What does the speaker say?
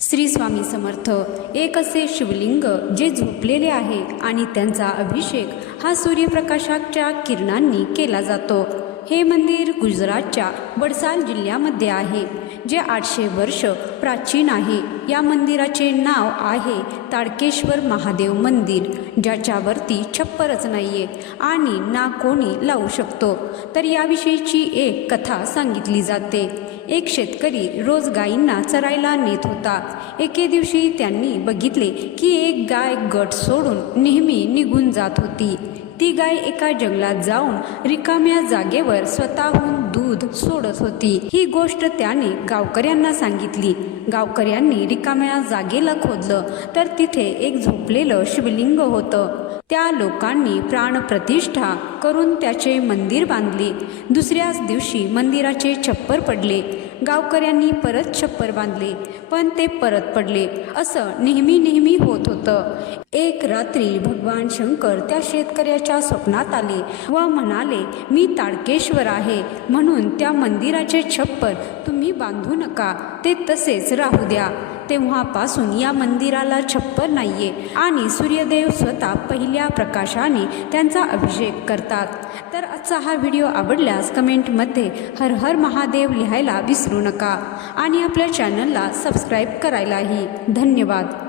श्री स्वामी समर्थ। एक असे शिवलिंग जे झोपलेले आहे आणि त्यांचा अभिषेक हा सूर्यप्रकाशाच्या किरणांनी केला जातो। हे मंदिर गुजरातच्या वडसाल जिल्ह्यामध्ये आहे, जे 800 वर्ष प्राचीन आहे। या मंदिराचे नाव आहे ताडकेश्वर महादेव मंदिर, ज्याच्यावरती छप्परच नाहीये आणि ना कोणी लावू शकतो। तर याविषयीची एक कथा सांगितली जाते। एक शेतकरी रोज गायींना चरायला नेत होता। एके दिवशी त्यांनी बघितले की एक गाय गट सोडून नेहमी निघून जात होती। ती गाय एका जंगलात जाऊन रिकाम्या जागेवर स्वतःहून दूध सोडत होती। ही गोष्ट त्याने गावकऱ्यांना सांगितली। गावकऱ्यांनी रिकाम्या जागेला खोदलं तर तिथे एक झोपलेलं शिवलिंग होतं। त्या लोकांनी प्राणप्रतिष्ठा करून त्याचे मंदिर बांधले। दुसऱ्याच दिवशी मंदिराचे छप्पर पडले। गावकऱ्यांनी परत छप्पर बांधले, पण ते परत पडले। असं नेहमी होत होतं। एक रात्री भगवान शंकर त्या शेतकऱ्याच्या स्वप्नात आले व म्हणाले, मी ताडकेश्वर आहे, म्हणून त्या मंदिराचे छप्पर तुम्ही बांधू नका, ते तसेच राहू द्या। तेव्हापासून या मंदिराला छप्पर नाहीये आणि सूर्यदेव स्वतः पहिल्या प्रकाशाने त्यांचा अभिषेक करतात। तर आजचा हा व्हिडिओ आवडल्यास कमेंटमध्ये हर हर महादेव लिहायला विसरू नका आणि आपल्या चॅनलला सबस्क्राईब करायलाही। धन्यवाद।